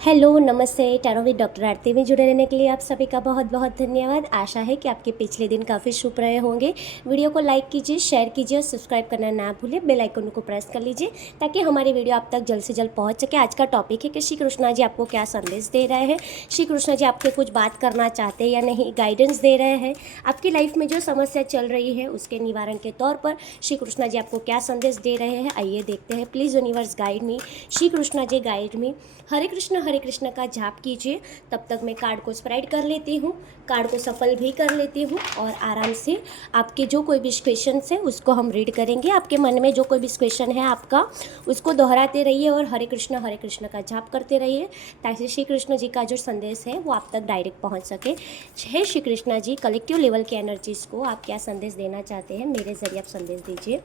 Hello नमस्ते। Tarot with doctor आरती में जुड़े रहने के लिए आप सभी का बहुत बहुत धन्यवाद। आशा है कि आपके पिछले दिन काफ़ी शुभ रहे होंगे। वीडियो को लाइक कीजिए, शेयर कीजिए और सब्सक्राइब करना ना भूलें। बेल आइकन को प्रेस कर लीजिए ताकि हमारी वीडियो आप तक जल्द से जल्द पहुंच सके। आज का टॉपिक है कि श्री कृष्णा जी आपको क्या संदेश दे रहे हैं, श्री कृष्णा जी आपके कुछ बात करना चाहते हैं या नहीं, गाइडेंस दे रहे हैं। आपकी लाइफ में जो समस्या चल रही है उसके निवारण के तौर पर श्री कृष्णा जी आपको क्या संदेश दे रहे हैं, आइए देखते हैं। Please universe guide me, Shri Krishna ji guide me. Hare Krishna का जाप कीजिए। तब तक मैं कार्ड को स्प्रेड कर लेती हूँ, कार्ड को सफल भी कर लेती हूँ और आराम से आपके जो कोई भी क्वेश्चन है उसको हम रीड करेंगे। आपके मन में जो कोई भी क्वेश्चन है आपका, उसको दोहराते रहिए और हरे कृष्ण का जाप करते रहिए ताकि श्री कृष्ण जी का जो संदेश है वो आप तक डायरेक्ट पहुँच सके। हे श्री कृष्णा जी, कलेक्टिव लेवल की एनर्जीज़ को आप क्या संदेश देना चाहते हैं, मेरे ज़रिए आप संदेश दीजिए।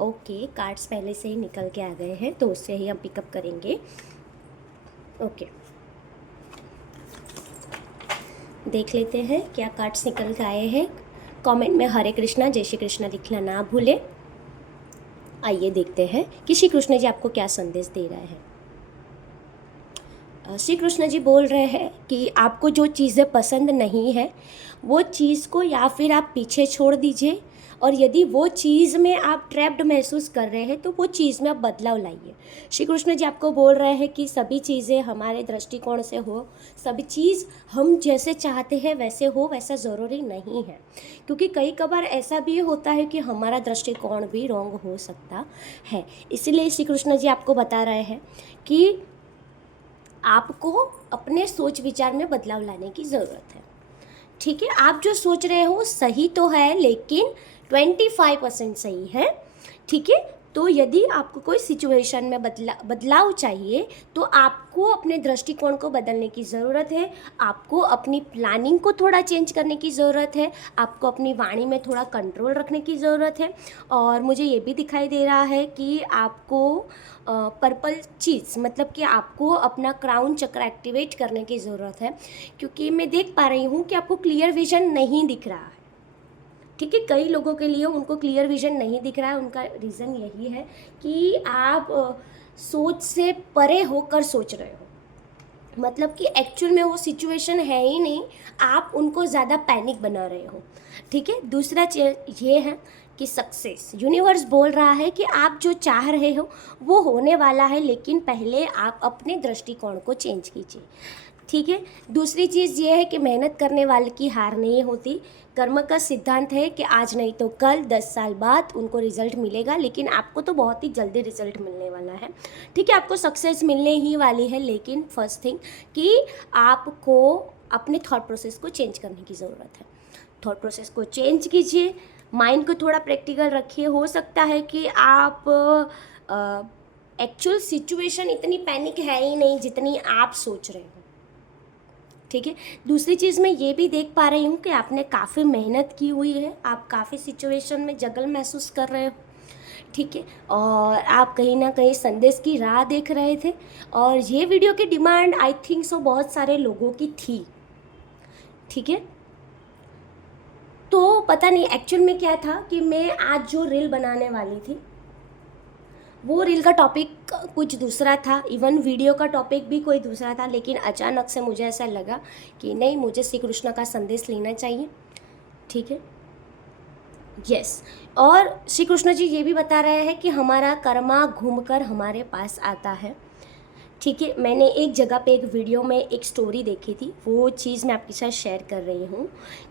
ओके, कार्ड्स पहले से ही निकल के आ गए हैं तो उससे ही हम पिकअप करेंगे। ओके, देख लेते हैं क्या कार्ड्स निकल के आए हैं। कमेंट में हरे कृष्णा जय श्री कृष्णा लिखना ना भूलें। आइए देखते हैं कि श्री कृष्ण जी आपको क्या संदेश दे रहे हैं। श्री कृष्ण जी बोल रहे हैं कि आपको जो चीज़ें पसंद नहीं है वो चीज़ को या फिर आप पीछे छोड़ दीजिए, और यदि वो चीज़ में आप ट्रैप्ड महसूस कर रहे हैं तो वो चीज़ में आप बदलाव लाइए। श्री कृष्ण जी आपको बोल रहे हैं कि सभी चीज़ें हमारे दृष्टिकोण से हो, सभी चीज़ हम जैसे चाहते हैं वैसे हो, वैसा ज़रूरी नहीं है। क्योंकि कई कबार ऐसा भी होता है कि हमारा दृष्टिकोण भी रॉन्ग हो सकता है। इसीलिए श्री कृष्ण जी आपको बता रहे हैं कि आपको अपने सोच विचार में बदलाव लाने की ज़रूरत है। ठीक है, आप जो सोच रहे हो सही तो है लेकिन 25% सही है। ठीक है, तो यदि आपको कोई सिचुएशन में बदलाव चाहिए तो आपको अपने दृष्टिकोण को बदलने की ज़रूरत है, आपको अपनी प्लानिंग को थोड़ा चेंज करने की ज़रूरत है, आपको अपनी वाणी में थोड़ा कंट्रोल रखने की ज़रूरत है। और मुझे ये भी दिखाई दे रहा है कि आपको पर्पल चीज़ मतलब कि आपको अपना क्राउन चक्र एक्टिवेट करने की ज़रूरत है, क्योंकि मैं देख पा रही हूँ कि आपको क्लियर विजन नहीं दिख रहा है। ठीक है, कई लोगों के लिए उनको क्लियर विजन नहीं दिख रहा है। उनका रीज़न यही है कि आप सोच से परे होकर सोच रहे हो, मतलब कि एक्चुअल में वो सिचुएशन है ही नहीं, आप उनको ज़्यादा पैनिक बना रहे हो। ठीक है, दूसरा ये है कि सक्सेस, यूनिवर्स बोल रहा है कि आप जो चाह रहे हो वो होने वाला है, लेकिन पहले आप अपने दृष्टिकोण को चेंज कीजिए। ठीक है, दूसरी चीज़ ये है कि मेहनत करने वाले की हार नहीं होती। कर्म का सिद्धांत है कि आज नहीं तो कल, 10 साल बाद उनको रिजल्ट मिलेगा, लेकिन आपको तो बहुत ही जल्दी रिजल्ट मिलने वाला है। ठीक है, आपको सक्सेस मिलने ही वाली है, लेकिन फर्स्ट थिंग कि आपको अपने थॉट प्रोसेस को चेंज करने की ज़रूरत है। थॉट प्रोसेस को चेंज कीजिए, माइंड को थोड़ा प्रैक्टिकल रखिए। हो सकता है कि आप एक्चुअल सिचुएशन इतनी पैनिक है ही नहीं जितनी आप सोच रहे हो। ठीक है, दूसरी चीज़ मैं ये भी देख पा रही हूँ कि आपने काफ़ी मेहनत की हुई है, आप काफ़ी सिचुएशन में जगल महसूस कर रहे हो। ठीक है, और आप कहीं ना कहीं संदेश की राह देख रहे थे, और ये वीडियो की डिमांड आई थिंक सो बहुत सारे लोगों की थी। ठीक है, तो पता नहीं एक्चुअल में क्या था कि मैं आज जो रील बनाने वाली थी वो रील का टॉपिक कुछ दूसरा था, इवन वीडियो का टॉपिक भी कोई दूसरा था, लेकिन अचानक से मुझे ऐसा लगा कि नहीं, मुझे श्री कृष्ण का संदेश लेना चाहिए। ठीक है, यस, और श्री कृष्ण जी ये भी बता रहे हैं कि हमारा कर्मा घूमकर हमारे पास आता है। ठीक है, मैंने एक जगह पे एक वीडियो में एक स्टोरी देखी थी, वो चीज़ मैं आपके साथ शेयर कर रही हूँ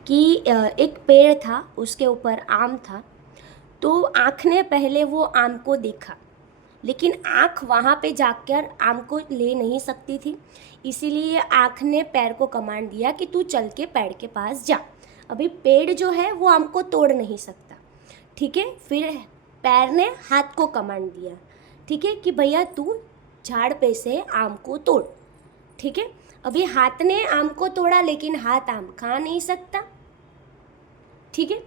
कि एक पेड़ था, उसके ऊपर आम था। तो आँख ने पहले वो आम को देखा, लेकिन आँख वहाँ पे जाकर आम को ले नहीं सकती थी, इसीलिए आँख ने पैर को कमांड दिया कि तू चल के पेड़ के पास जा। अभी पेड़ जो है वो आम को तोड़ नहीं सकता। ठीक है, फिर पैर ने हाथ को कमांड दिया, ठीक है, कि भैया तू झाड़ पे से आम को तोड़। ठीक है, अभी हाथ ने आम को तोड़ा लेकिन हाथ आम खा नहीं सकता। ठीक है,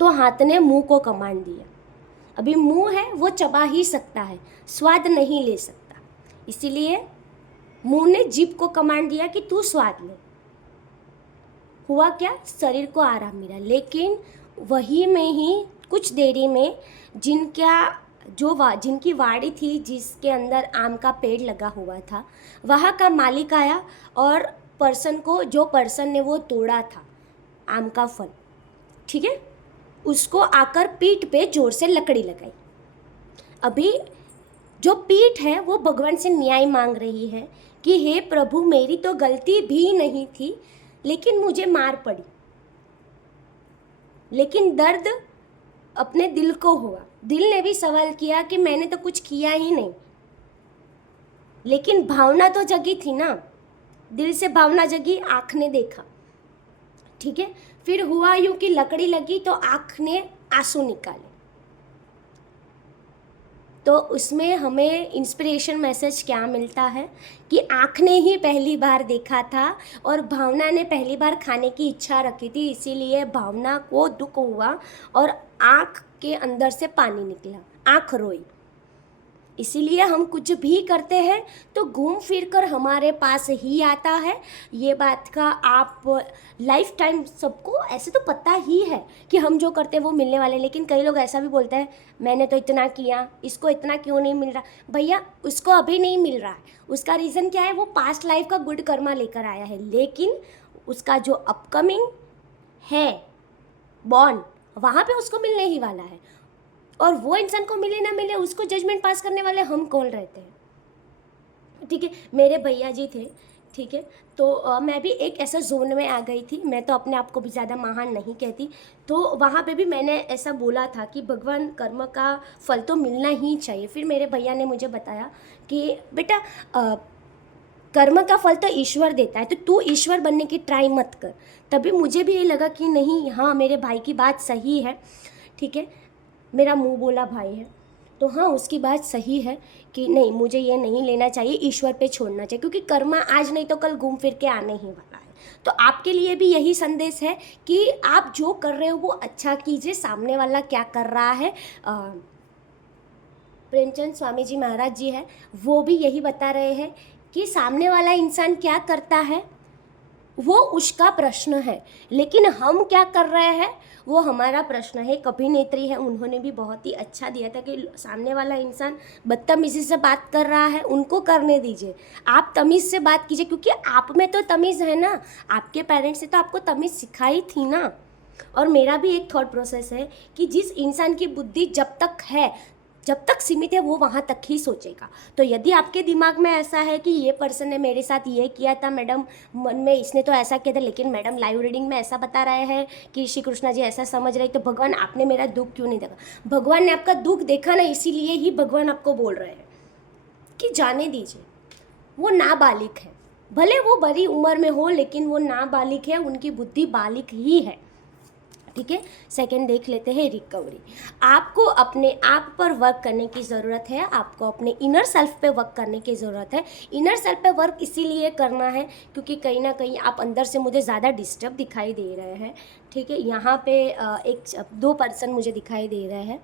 तो हाथ ने मुंह को कमांड दिया। अभी मुंह है वो चबा ही सकता है, स्वाद नहीं ले सकता, इसीलिए मुंह ने जीभ को कमांड दिया कि तू स्वाद ले। हुआ क्या, शरीर को आराम मिला, लेकिन वही में ही कुछ देरी में जिनकी वाड़ी थी, जिसके अंदर आम का पेड़ लगा हुआ था, वहाँ का मालिक आया और जो पर्सन ने वो तोड़ा था आम का फल, ठीक है, उसको आकर पीठ पे जोर से लकड़ी लगाई। अभी जो पीठ है वो भगवान से न्याय मांग रही है कि हे प्रभु, मेरी तो गलती भी नहीं थी, लेकिन मुझे मार पड़ी, लेकिन दर्द अपने दिल को हुआ। दिल ने भी सवाल किया कि मैंने तो कुछ किया ही नहीं, लेकिन भावना तो जगी थी ना, दिल से भावना जगी, आँख ने देखा, ठीक है। फिर हुआ यूं कि लकड़ी लगी तो आँख ने आंसू निकाले। तो उसमें हमें इंस्पिरेशन मैसेज क्या मिलता है कि आँख ने ही पहली बार देखा था और भावना ने पहली बार खाने की इच्छा रखी थी, इसीलिए भावना को दुख हुआ और आँख के अंदर से पानी निकला, आँख रोई। इसीलिए हम कुछ भी करते हैं तो घूम फिर कर हमारे पास ही आता है। ये बात का आप लाइफ टाइम सबको ऐसे तो पता ही है कि हम जो करते हैं वो मिलने वाले, लेकिन कई लोग ऐसा भी बोलते हैं मैंने तो इतना किया, इसको इतना क्यों नहीं मिल रहा। भैया, उसको अभी नहीं मिल रहा है, उसका रीज़न क्या है, वो पास्ट लाइफ का गुड कर्मा लेकर आया है, लेकिन उसका जो अपकमिंग है बॉन्ड, वहाँ पे उसको मिलने ही वाला है। और वो इंसान को मिले ना मिले, उसको जजमेंट पास करने वाले हम कौन रहते हैं, ठीक है। मेरे भैया जी थे, ठीक है, तो मैं भी एक ऐसा जोन में आ गई थी। मैं तो अपने आप को भी ज़्यादा महान नहीं कहती, तो वहाँ पे भी मैंने ऐसा बोला था कि भगवान, कर्म का फल तो मिलना ही चाहिए। फिर मेरे भैया ने मुझे बताया कि बेटा, कर्म का फल तो ईश्वर देता है, तो तू ईश्वर बनने की ट्राई मत कर। तभी मुझे भी ये लगा कि नहीं, हाँ, मेरे भाई की बात सही है, ठीक है, मेरा मुंह बोला भाई है, तो हाँ, उसकी बात सही है कि नहीं, मुझे ये नहीं लेना चाहिए, ईश्वर पे छोड़ना चाहिए, क्योंकि कर्म आज नहीं तो कल घूम फिर के आने ही वाला है। तो आपके लिए भी यही संदेश है कि आप जो कर रहे हो वो अच्छा कीजिए, सामने वाला क्या कर रहा है। प्रेमचंद स्वामी जी महाराज जी है, वो भी यही बता रहे हैं कि सामने वाला इंसान क्या करता है वो उसका प्रश्न है, लेकिन हम क्या कर रहे हैं वो हमारा प्रश्न है। कभी नेत्री है, उन्होंने भी बहुत ही अच्छा दिया था कि सामने वाला इंसान बदतमीज़ी से बात कर रहा है, उनको करने दीजिए, आप तमीज़ से बात कीजिए, क्योंकि आप में तो तमीज़ है ना, आपके पेरेंट्स से तो आपको तमीज़ सिखाई थी ना। और मेरा भी एक थॉट प्रोसेस है कि जिस इंसान की बुद्धि जब तक है, जब तक सीमित है, वो वहाँ तक ही सोचेगा। तो यदि आपके दिमाग में ऐसा है कि ये पर्सन ने मेरे साथ ये किया था मैडम, मन में इसने तो ऐसा किया था, लेकिन मैडम लाइव रीडिंग में ऐसा बता रहे हैं कि श्री कृष्णा जी ऐसा समझ रहे, तो भगवान आपने मेरा दुख क्यों नहीं देखा। भगवान ने आपका दुख देखा ना, इसीलिए ही भगवान आपको बोल रहे हैं कि जाने दीजिए, वो नाबालिग है, भले वो बड़ी उम्र में हो, लेकिन वो नाबालिग है, उनकी बुद्धि बालिग ही है, ठीक है। सेकंड देख लेते हैं, रिकवरी। आपको अपने आप पर वर्क करने की ज़रूरत है, आपको अपने इनर सेल्फ पे वर्क करने की ज़रूरत है। इनर सेल्फ पे वर्क इसीलिए करना है क्योंकि कहीं ना कहीं आप अंदर से मुझे ज़्यादा डिस्टर्ब दिखाई दे रहे हैं, ठीक है। यहाँ पे दो पर्सन मुझे दिखाई दे रहे हैं,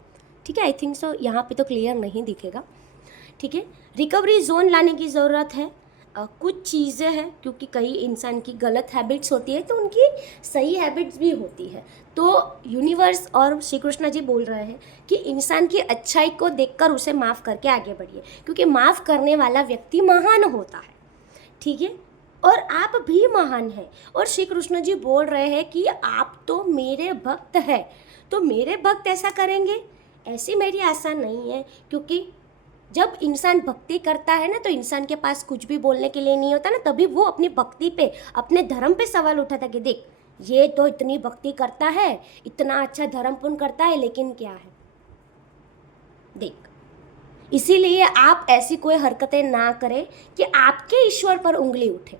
ठीक है। आई थिंक सो यहाँ पे तो क्लियर नहीं दिखेगा, ठीक है। रिकवरी जोन लाने की ज़रूरत है। कुछ चीज़ें हैं, क्योंकि कई इंसान की गलत हैबिट्स होती है तो उनकी सही हैबिट्स भी होती है। तो यूनिवर्स और श्री कृष्ण जी बोल रहे हैं कि इंसान की अच्छाई को देखकर उसे माफ़ करके आगे बढ़िए, क्योंकि माफ़ करने वाला व्यक्ति महान होता है, ठीक है। और आप भी महान हैं, और श्री कृष्ण जी बोल रहे हैं कि आप तो मेरे भक्त हैं, तो मेरे भक्त ऐसा करेंगे ऐसी मेरी आशा नहीं है। क्योंकि जब इंसान भक्ति करता है ना, तो इंसान के पास कुछ भी बोलने के लिए नहीं होता ना, तभी वो अपनी भक्ति पे, अपने धर्म पे सवाल उठाता कि देख, ये तो इतनी भक्ति करता है, इतना अच्छा धर्म पुण्य करता है, लेकिन क्या है देख। इसीलिए आप ऐसी कोई हरकतें ना करें कि आपके ईश्वर पर उंगली उठे।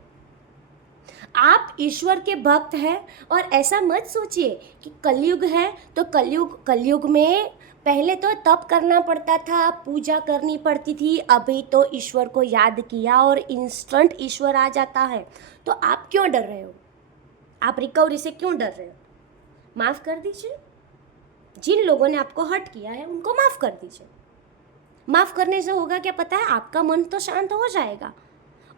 आप ईश्वर के भक्त हैं, और ऐसा मत सोचिए कि कलयुग है तो कलयुग में पहले तो तप करना पड़ता था, पूजा करनी पड़ती थी, अभी तो ईश्वर को याद किया और इंस्टेंट ईश्वर आ जाता है। तो आप क्यों डर रहे हो, आप रिकवरी से क्यों डर रहे हो। माफ़ कर दीजिए, जिन लोगों ने आपको हर्ट किया है उनको माफ़ कर दीजिए। माफ़ करने से होगा क्या पता है, आपका मन तो शांत हो जाएगा,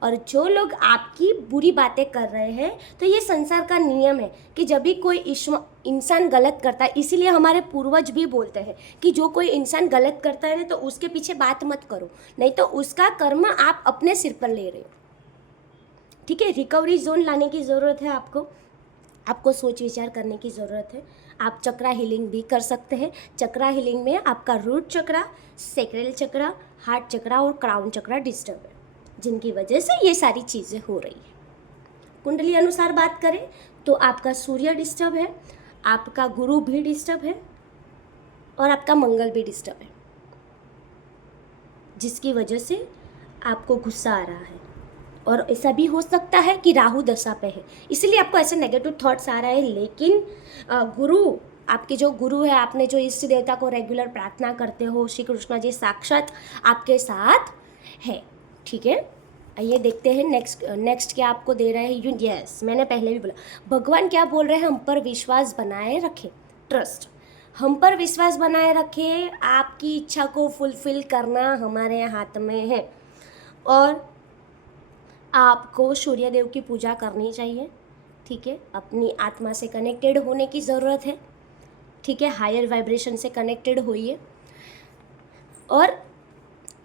और जो लोग आपकी बुरी बातें कर रहे हैं, तो ये संसार का नियम है कि जब भी कोई इंसान गलत करता है, इसीलिए हमारे पूर्वज भी बोलते हैं कि जो कोई इंसान गलत करता है ना, तो उसके पीछे बात मत करो, नहीं तो उसका कर्म आप अपने सिर पर ले रहे हो। ठीक है, रिकवरी जोन लाने की ज़रूरत है आपको सोच विचार करने की ज़रूरत है। आप चक्रा हीलिंग भी कर सकते हैं। चक्रा हीलिंग में आपका रूट चक्रा, सेक्रल चक्रा, हार्ट चक्रा और क्राउन चक्रा डिस्टर्ब है, जिनकी वजह से ये सारी चीज़ें हो रही है। कुंडली अनुसार बात करें तो आपका सूर्य डिस्टर्ब है, आपका गुरु भी डिस्टर्ब है और आपका मंगल भी डिस्टर्ब है, जिसकी वजह से आपको गुस्सा आ रहा है। और ऐसा भी हो सकता है कि राहु दशा पे है, इसलिए आपको ऐसे नेगेटिव थॉट्स आ रहे हैं। लेकिन गुरु, आपके जो गुरु है, आपने जो इष्ट देवता को रेगुलर प्रार्थना करते हो, श्री कृष्ण जी साक्षात आपके साथ है। ठीक है, आइए देखते हैं नेक्स्ट क्या आपको दे रहे हैं। यस, मैंने पहले भी बोला, भगवान क्या बोल रहे हैं, हम पर विश्वास बनाए रखें, ट्रस्ट, हम पर विश्वास बनाए रखें। आपकी इच्छा को फुलफिल करना हमारे हाथ में है और आपको सूर्य देव की पूजा करनी चाहिए। ठीक है, अपनी आत्मा से कनेक्टेड होने की ज़रूरत है। ठीक है, हायर वाइब्रेशन से कनेक्टेड होइए और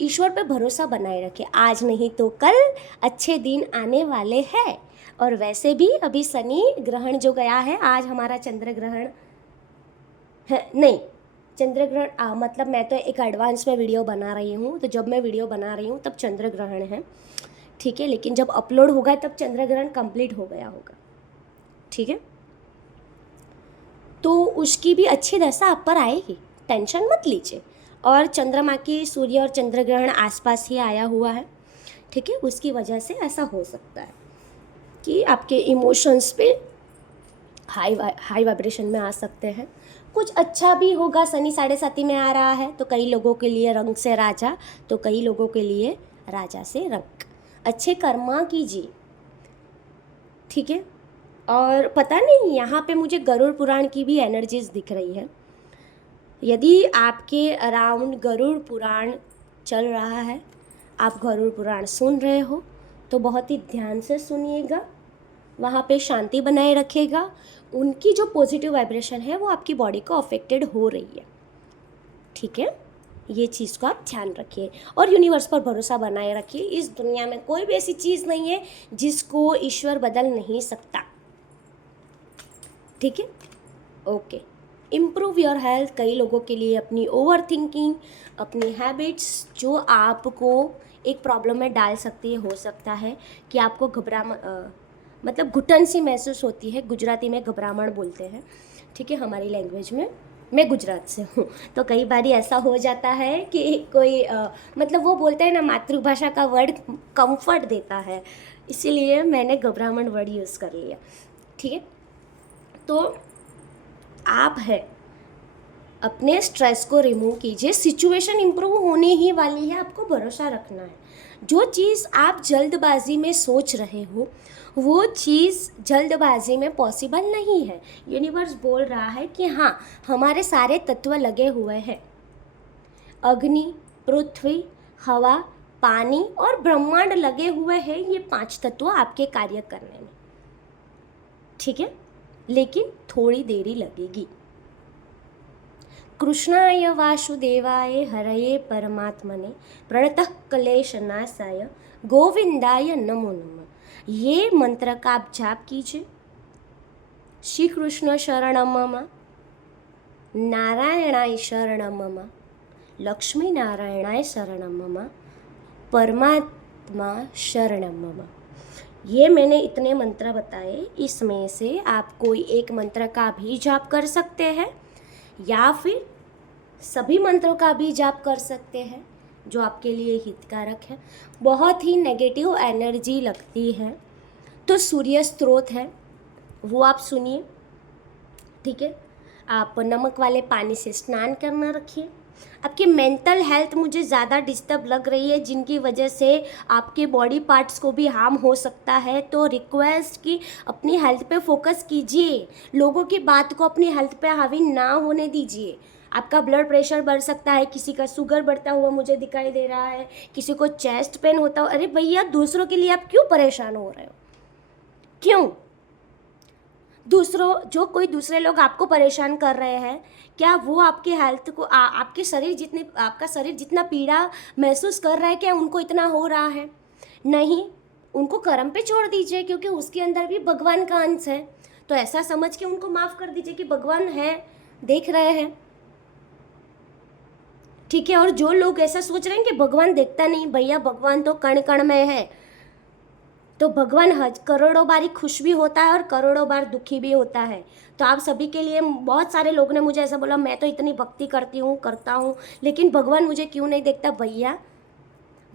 ईश्वर पे भरोसा बनाए रखें। आज नहीं तो कल अच्छे दिन आने वाले हैं। और वैसे भी अभी शनि ग्रहण जो गया है, आज हमारा चंद्र ग्रहण है, नहीं चंद्र ग्रहण मतलब मैं तो एक एडवांस में वीडियो बना रही हूँ, तो जब मैं वीडियो बना रही हूँ तब चंद्र ग्रहण है। ठीक है, लेकिन जब अपलोड होगा तब चंद्र ग्रहण कंप्लीट हो गया होगा। ठीक है, तो उसकी भी अच्छी दशा आप पर आएगी, टेंशन मत लीजिए। और चंद्रमा की सूर्य और चंद्र ग्रहण आसपास ही आया हुआ है। ठीक है, उसकी वजह से ऐसा हो सकता है कि आपके इमोशंस पे हाई वाइब्रेशन में आ सकते हैं। कुछ अच्छा भी होगा, शनि 7.5 में आ रहा है, तो कई लोगों के लिए रंग से राजा, तो कई लोगों के लिए राजा से रंग। अच्छे कर्मा कीजिए। ठीक है, और पता नहीं यहाँ पे मुझे गरुड़ पुराण की भी एनर्जीज दिख रही है। यदि आपके अराउंड गरुड़ पुराण चल रहा है, आप गरुड़ पुराण सुन रहे हो, तो बहुत ही ध्यान से सुनिएगा, वहाँ पे शांति बनाए रखेगा। उनकी जो पॉजिटिव वाइब्रेशन है वो आपकी बॉडी को अफेक्टेड हो रही है। ठीक है, ये चीज़ को आप ध्यान रखिए और यूनिवर्स पर भरोसा बनाए रखिए। इस दुनिया में कोई भी ऐसी चीज़ नहीं है जिसको ईश्वर बदल नहीं सकता। ठीक है, ओके। इम्प्रूव योर हेल्थ, कई लोगों के लिए अपनी ओवर थिंकिंग, अपनी हैबिट्स जो आपको एक प्रॉब्लम में डाल सकती है। हो सकता है कि आपको मतलब घुटन सी महसूस होती है, गुजराती में घबराहट बोलते हैं। ठीक है, हमारी लैंग्वेज में, मैं गुजरात से हूँ, तो कई बार ऐसा हो जाता है कि कोई मतलब वो बोलते हैं ना, मातृभाषा का वर्ड कंफर्ट देता है, इसीलिए मैंने घबराहट वर्ड यूज़ कर लिया। ठीक है, तो आप है अपने स्ट्रेस को रिमूव कीजिए, सिचुएशन इम्प्रूव होने ही वाली है, आपको भरोसा रखना है। जो चीज़ आप जल्दबाजी में सोच रहे हो वो चीज़ जल्दबाजी में पॉसिबल नहीं है। यूनिवर्स बोल रहा है कि हाँ, हमारे सारे तत्व लगे हुए हैं, अग्नि, पृथ्वी, हवा, पानी और ब्रह्मांड लगे हुए हैं, ये 5 तत्व आपके कार्य करने में। ठीक है, लेकिन थोड़ी देरी लगेगी। कृष्णाय वासुदेवाय हरये परमात्मने प्रणतः क्लेशनाशाय गोविंदाय नमो नमः। ये मंत्र का आप जाप कीजिए। श्री कृष्ण शरणं मम, नारायणाय शरणं मम, लक्ष्मी नारायणाय शरणं मम, परमात्मा शरणं मम। ये मैंने इतने मंत्र बताए, इसमें से आप कोई एक मंत्र का भी जाप कर सकते हैं या फिर सभी मंत्रों का भी जाप कर सकते हैं जो आपके लिए हितकारक है। बहुत ही नेगेटिव एनर्जी लगती है तो सूर्य स्त्रोत है, वो आप सुनिए। ठीक है, आप नमक वाले पानी से स्नान करना रखिए। आपकी मेंटल हेल्थ मुझे ज़्यादा डिस्टर्ब लग रही है, जिनकी वजह से आपके बॉडी पार्ट्स को भी हार्म हो सकता है, तो रिक्वेस्ट कि अपनी हेल्थ पे फोकस कीजिए। लोगों की बात को अपनी हेल्थ पे हावी ना होने दीजिए। आपका ब्लड प्रेशर बढ़ सकता है, किसी का शुगर बढ़ता हुआ मुझे दिखाई दे रहा है, किसी को चेस्ट पेन होता हो। अरे भैया, दूसरों के लिए आप क्यों परेशान हो रहे हो? क्यों? जो कोई दूसरे लोग आपको परेशान कर रहे हैं, क्या वो आपके हेल्थ को आपका शरीर जितना पीड़ा महसूस कर रहा है, क्या उनको इतना हो रहा है? नहीं। उनको कर्म पे छोड़ दीजिए, क्योंकि उसके अंदर भी भगवान का अंश है। तो ऐसा समझ के उनको माफ़ कर दीजिए कि भगवान है, देख रहे हैं। ठीक है। और जो लोग ऐसा सोच रहे हैं कि भगवान देखता नहीं, भैया भगवान तो कण कण में है। तो भगवान करोड़ों बार खुश भी होता है और करोड़ों बार दुखी भी होता है। तो आप सभी के लिए, बहुत सारे लोगों ने मुझे ऐसा बोला, मैं तो इतनी भक्ति करता हूँ, लेकिन भगवान मुझे क्यों नहीं देखता? भैया,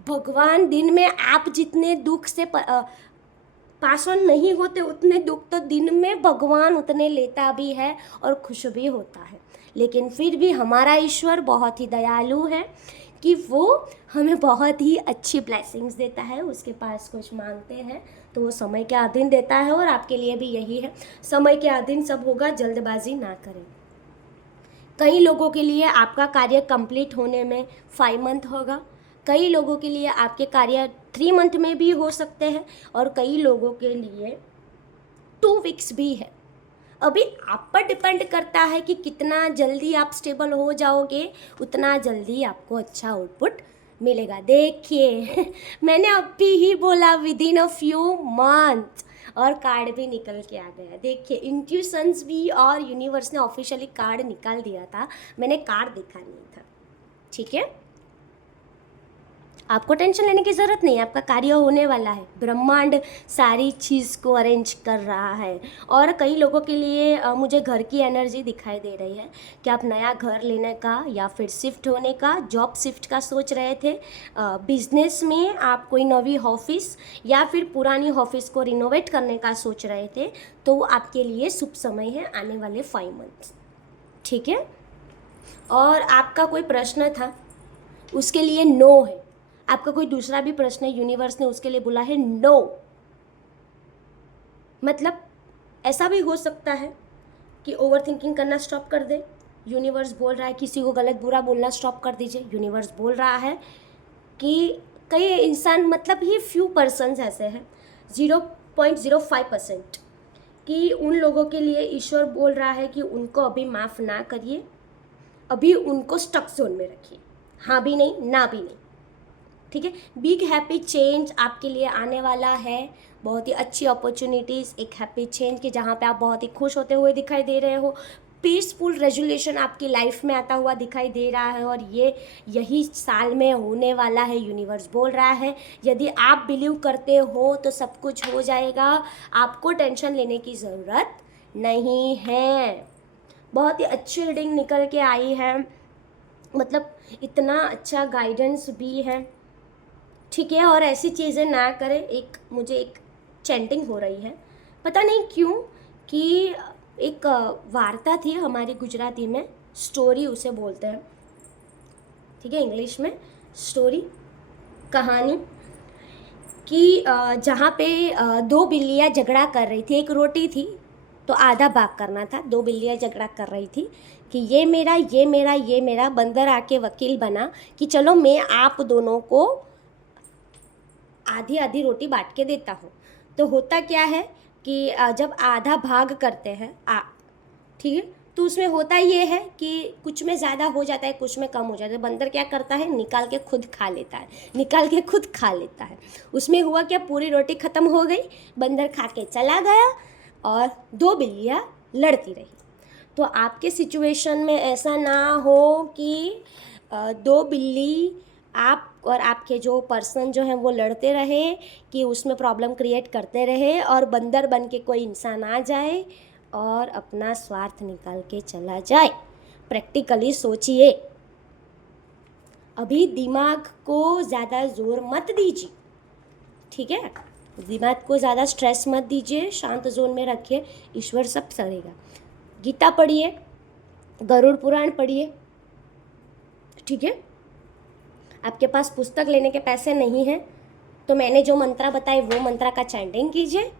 भगवान दिन में आप जितने दुख से पास ऑन नहीं होते, उतने दुख तो दिन में भगवान उतने लेता भी है और खुश भी होता है। लेकिन फिर भी हमारा ईश्वर बहुत ही दयालु है कि वो हमें बहुत ही अच्छी ब्लेसिंग्स देता है। उसके पास कुछ मांगते हैं तो वो समय के अधीन देता है, और आपके लिए भी यही है, समय के अधीन सब होगा, जल्दबाजी ना करें। कई लोगों के लिए आपका कार्य कंप्लीट होने में 5 मंथ होगा, कई लोगों के लिए आपके कार्य 3 मंथ में भी हो सकते हैं, और कई लोगों के लिए 2 वीक्स भी है। अभी आप पर डिपेंड करता है कि कितना जल्दी आप स्टेबल हो जाओगे, उतना जल्दी आपको अच्छा आउटपुट मिलेगा। देखिए मैंने अभी ही बोला विदिन अ फ्यू मंथ, और कार्ड भी निकल के आ गया। देखिए, इंट्यूशंस भी, और यूनिवर्स ने ऑफिशियली कार्ड निकाल दिया था, मैंने कार्ड देखा नहीं था। ठीक है, आपको टेंशन लेने की ज़रूरत नहीं है, आपका कार्य होने वाला है। ब्रह्मांड सारी चीज़ को अरेंज कर रहा है। और कई लोगों के लिए मुझे घर की एनर्जी दिखाई दे रही है कि आप नया घर लेने का या फिर शिफ्ट होने का, जॉब शिफ्ट का सोच रहे थे, बिजनेस में आप कोई नवी ऑफिस या फिर पुरानी ऑफिस को रिनोवेट करने का सोच रहे थे, तो आपके लिए शुभ समय है आने वाले 5 मंथ्स। ठीक है। और आपका कोई प्रश्न था, उसके लिए नो है। आपका कोई दूसरा भी प्रश्न है, यूनिवर्स ने उसके लिए बोला है नो। मतलब ऐसा भी हो सकता है कि ओवर थिंकिंग करना स्टॉप कर दे। यूनिवर्स बोल रहा है किसी को गलत बुरा बोलना स्टॉप कर दीजिए। यूनिवर्स बोल रहा है कि कई इंसान, मतलब ही फ्यू पर्सन्स ऐसे हैं, 0.05%, कि उन लोगों के लिए ईश्वर बोल रहा है कि उनको अभी माफ़ ना करिए, अभी उनको स्टक जोन में रखिए, हाँ भी नहीं ना भी नहीं। ठीक है। बिग हैप्पी चेंज आपके लिए आने वाला है, बहुत ही अच्छी अपॉर्चुनिटीज़, एक हैप्पी चेंज कि जहाँ पे आप बहुत ही खुश होते हुए दिखाई दे रहे हो। पीसफुल रेजोल्यूशन आपकी लाइफ में आता हुआ दिखाई दे रहा है, और ये यही साल में होने वाला है। यूनिवर्स बोल रहा है यदि आप बिलीव करते हो तो सब कुछ हो जाएगा, आपको टेंशन लेने की ज़रूरत नहीं है। बहुत ही अच्छी रीडिंग निकल के आई है, मतलब इतना अच्छा गाइडेंस भी है। ठीक है। और ऐसी चीज़ें ना करें। मुझे एक चैंटिंग हो रही है, पता नहीं क्यों, कि एक वार्ता थी हमारी गुजराती में, स्टोरी उसे बोलते हैं, ठीक है, इंग्लिश में स्टोरी, कहानी, कि जहाँ पे 2 बिल्लियाँ झगड़ा कर रही थी। एक रोटी थी तो आधा भाग करना था। 2 बिल्लियाँ झगड़ा कर रही थी कि ये मेरा, ये मेरा, ये मेरा। बंदर आके वकील बना कि चलो मैं आप दोनों को आधी आधी रोटी बांट के देता हूँ। तो होता क्या है कि जब आधा भाग करते हैं ठीक है, तो उसमें होता ये है कि कुछ में ज़्यादा हो जाता है, कुछ में कम हो जाता है। बंदर क्या करता है, निकाल के खुद खा लेता है। उसमें हुआ क्या, पूरी रोटी ख़त्म हो गई, बंदर खा के चला गया और 2 बिल्लियाँ लड़ती रही। तो आपके सिचुएशन में ऐसा ना हो कि 2 बिल्ली आप और आपके जो पर्सन जो हैं वो लड़ते रहे, कि उसमें प्रॉब्लम क्रिएट करते रहे, और बंदर बन के कोई इंसान आ जाए और अपना स्वार्थ निकाल के चला जाए। प्रैक्टिकली सोचिए। अभी दिमाग को ज़्यादा जोर मत दीजिए, ठीक है, दिमाग को ज़्यादा स्ट्रेस मत दीजिए, शांत जोन में रखिए, ईश्वर सब करेगा। गीता पढ़िए, गरुड़ पुराण पढ़िए, ठीक है। आपके पास पुस्तक लेने के पैसे नहीं हैं तो मैंने जो मंत्र बताए वो मंत्र का चैंटिंग कीजिए,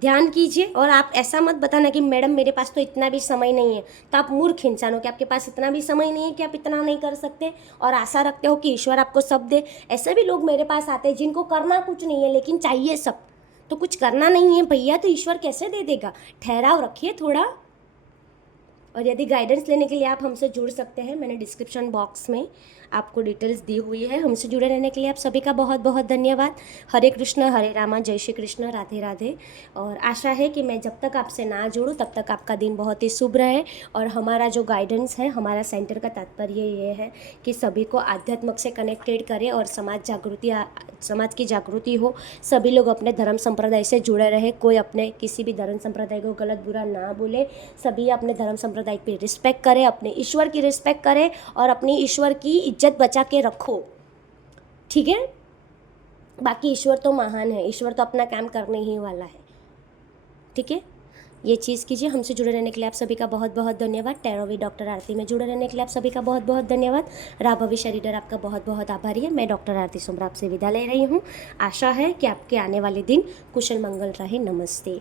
ध्यान कीजिए। और आप ऐसा मत बताना कि मैडम मेरे पास तो इतना भी समय नहीं है। तो आप मूर्ख इंसान हो कि आपके पास इतना भी समय नहीं है कि आप इतना नहीं कर सकते और आशा रखते हो कि ईश्वर आपको सब दे। ऐसे भी लोग मेरे पास आते हैं जिनको करना कुछ नहीं है लेकिन चाहिए सब। तो कुछ करना नहीं है भैया तो ईश्वर कैसे दे देगा? ठहराव रखिए थोड़ा। और यदि गाइडेंस लेने के लिए आप हमसे जुड़ सकते हैं, मैंने डिस्क्रिप्शन बॉक्स में आपको डिटेल्स दी हुई है। हमसे जुड़े रहने के लिए आप सभी का बहुत बहुत धन्यवाद। हरे कृष्ण हरे रामा, जय श्री कृष्ण, राधे राधे। और आशा है कि मैं जब तक आपसे ना जुड़ूँ तब तक आपका दिन बहुत ही शुभ रहे। और हमारा जो गाइडेंस है, हमारा सेंटर का तात्पर्य ये है कि सभी को आध्यात्म से कनेक्टेड करें और समाज की जागृति हो। सभी लोग अपने धर्म संप्रदाय से जुड़े रहे, कोई अपने किसी भी धर्म संप्रदाय को गलत बुरा ना बोले। सभी अपने धर्म संप्रदाय पे रिस्पेक्ट करें, अपने ईश्वर की रिस्पेक्ट करें और अपनी ईश्वर की इज्जत बचा के रखो, ठीक है? बाकी ईश्वर तो महान है, ईश्वर तो अपना काम करने ही वाला है, ठीक है? ये चीज़ कीजिए। हमसे जुड़े रहने के लिए आप सभी का बहुत बहुत धन्यवाद। टैरो विद डॉक्टर आरती में जुड़े रहने के लिए आप सभी का बहुत बहुत धन्यवाद। राव भविष्य रीडर आपका बहुत बहुत आभारी है। मैं डॉक्टर आरती सुमरा आपसे विदा ले रही हूँ। आशा है कि आपके आने वाले दिन कुशल मंगल रहे। नमस्ते।